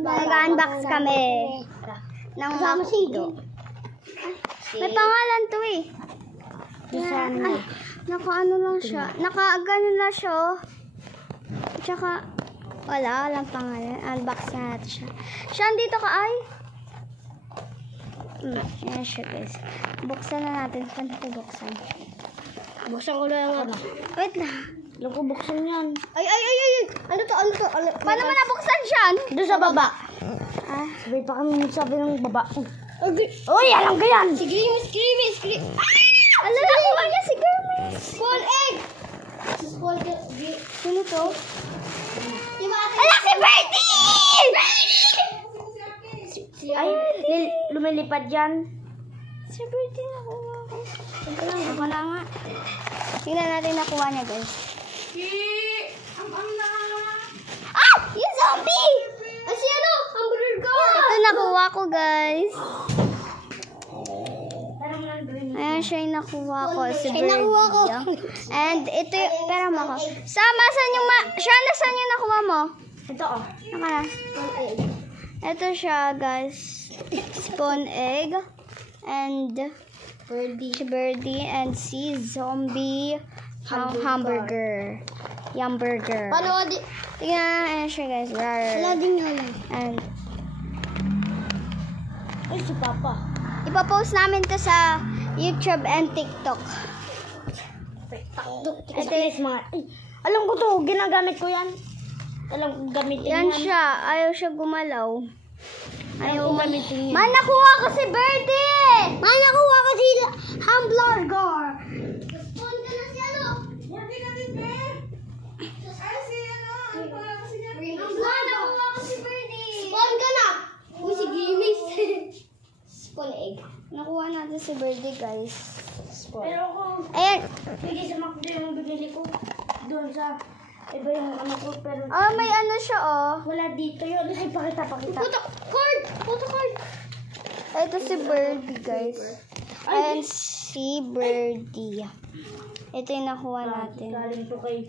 Nag-unbox kami ng McDo. May pangalan to eh. Ay, naka-ano lang siya. Naka-gano lang siya oh. Tsaka, walang pangalan. Unbox na natin siya. Siya, dito ka ay. Yan siya guys. Buksan na natin. Saan ito buksan? Buksan ko na yung Wait lang. Alam ko buksan yan. Ay. Ano to? Paano mo nabuksan siya? Doon sa baba. Sabay pa kami sabi ng baba. Uy, alam ko yan. Si Grimace. Ano na nakuha niya si Grimace? Small egg. Sino to? Ala, si Bertie! Ay, lumilipad yan. Si Bertie nakuha ko. Ako na nga. Tingnan natin nakuha niya guys. Yung zombie! Si ano? Hamburger! Ito nakuha ko guys. Ayan siya yung nakuha ko. Si Birdie. And ito yung, pera mo ako. Saan yung, saan yung nakuha mo? Ito oh. Naka na. Ito siya guys. Spawn egg. And si Birdie. And si zombie hamburger. Yumburger. Tingnan, ayan siya guys. And Ay, si Papa. ipapost namin to sa YouTube and TikTok. Ito yung mga... Alam ko to, ginagamit ko yan. Alam ko gamitin Yan yan. siya. Ayaw siya gumalaw. Ayaw ko gamitin yan. Man, nakuha ko si Birdie! Man, nakuha ko si Hamburger! Spawn ka na si ano? Birdie ka din, be? Ay, si ano? Man, nakuha ko si Birdie! Spawn ka na! Uy, si Grimace. Spawn egg. Nakuha natin si Birdie, guys. Spawn. Pero ako, Ayan. bigay sa McDo yung binili ko. Doon sa... Iba yung ano ko, pero... Oh, may ano siya, oh. Wala dito yun. Ay, pakita. Photo card! Ito si Birdie, guys. Ayan si Birdie. Ito yung nakuha natin. Galing to kay...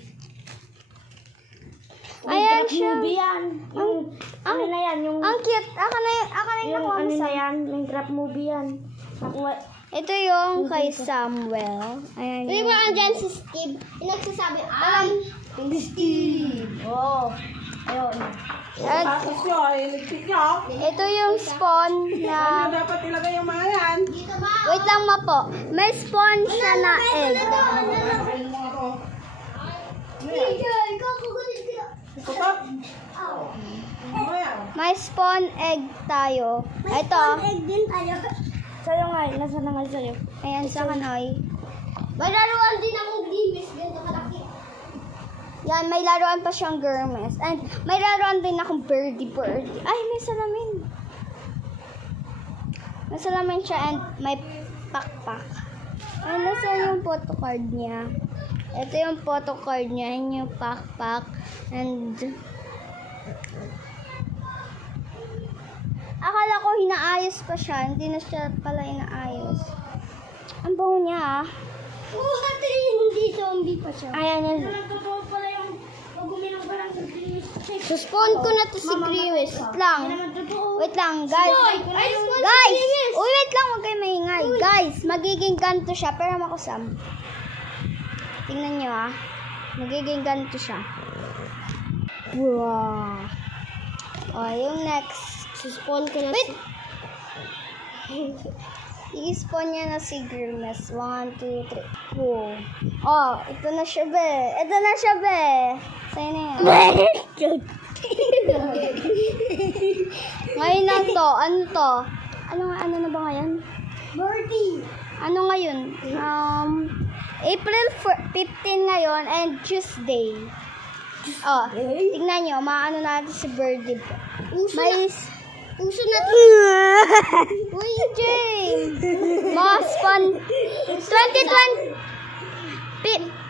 Ayan siya. Movie yan. Yung, ano na yan, yung... Ang cute. Aka na yung Yung nakuha mo ano sa... na yan, yung grab movie yan. Ito yung kay Samuel. Ayan Di yung... ba andyan si Steve? Yung nagsasabi, hindi Steve. Oo. Ayun. At Tapos nyo, electric nyo. ito yung spawn na... Ano dapat ilagay yung mga yan? Wait lang ma po. May spawn siya na egg. Kutot? Ano yan? May spawn egg tayo. Ito. Egg din tayo. Sa'yo nga, nasa na nga sa'yo. Ayan sa kanoy. May laruan din akong Grimace. Ganito kalaki. Yan, may laruan pa siyang Grimace. And may laruan din akong Birdie. Ay, may salamin. May salamin siya and may pakpak. Ay, nasa yung photocard niya. Ito yung photocard niya. Yan yung pakpak. And... akala ko hinaayos pa siya. Hindi na siya pala inaayos. Ang bango niya ah. Hindi zombie pa siya. Ayan yun. Totoo pala yung guminang parang sa Grimace. So, spawn ko na to si Grimace. Wait lang. Wait lang, guys. Ay, spawn Guys! Uy, wait lang. Huwag kayo maingay. Guys, magiging ganito siya. Pero makusam. Tingnan nyo ah. Magiging ganito siya. Wow. O, yung next. Spawn ko na. Wait! I-spawn niya na si Grimace. 1, 2, 3. Wow. Oh, ito na siya, be. Ito na siya, be. Sa'yo na yan. Ngayon na to. Ano to? Ano na ba ngayon? Birdie. Ano ngayon? April 15 ngayon and Tuesday. Oh, tingnan nyo. Maano natin si Birdie. Uso na to. Uy, James! Mas fun. 2020...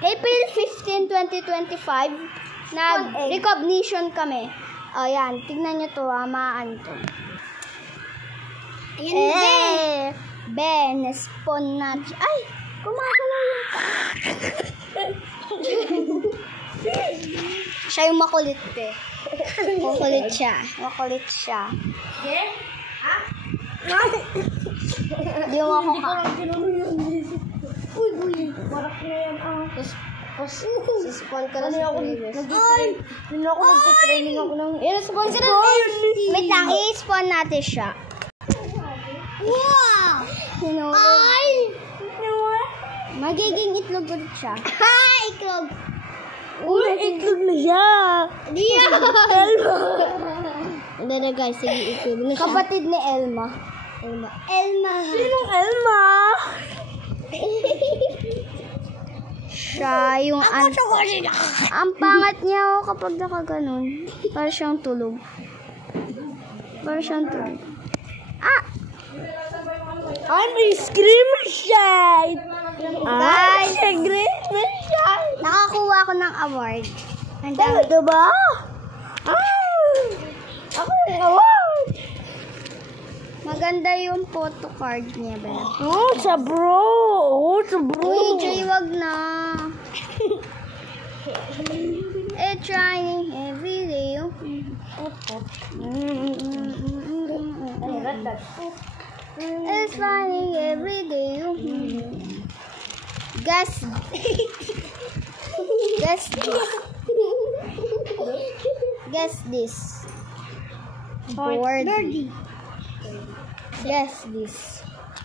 April 15, 2025, nag-recognition kami. O, yan. Tignan nyo to, maan to. Ayan, Ben, spawn natin. Ay! Gumagalaw yung pa. Siya yung makulit, eh. Makulit siya. Makulit siya. Di mo ako Sisipon ka na sa previous. Hindi ako nag-training ako ng... Spawn ka na. Wait lang, i-spawn natin siya. Wow! Ay! Magiging itlog ulit siya. Ha! Iklog! Uy, itlog na siya. Di Hindi na guys, sige itlog na siya. Kapatid ni Elma. Elma. Sinong Elma? Siya yung ang pangat niya kapag nakaganon. Para siyang tulog. Ah! I'm a screamer shade! Guys, nakakuha ako ng award. Ang dami. Diba? Ako yung award! Maganda yung photo card niya, Bella. Oh, sa bro! Uy, Joy, wag na. It's raining every day. It's raining every day. Guess this. Board. Guess this.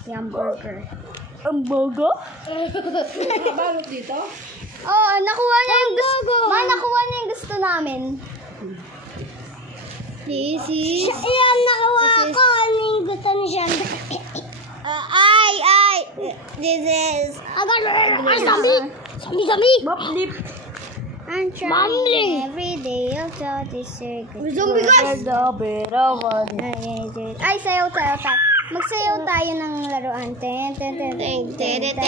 Hamburger. Hamburger? Balot dito? Oh, nakuha niya yung gusto. Nakuha niya yung gusto namin. This is... Ayan, nakawa ko. Ano yung gusto niya? This is... Ay, Sami! Maplip! I'm trying every day to disagree. Zombie guys! Ay, sayaw tayo. Magsayaw tayo ng laruan. Ten, ten, ten, ten, ten, ten,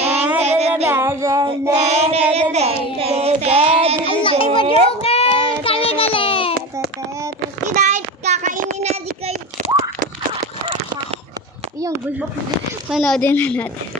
Ang laki mo, Joker! Kali-kali! Dahil kakainin natin kayo. yung gulo. Manoodin na natin.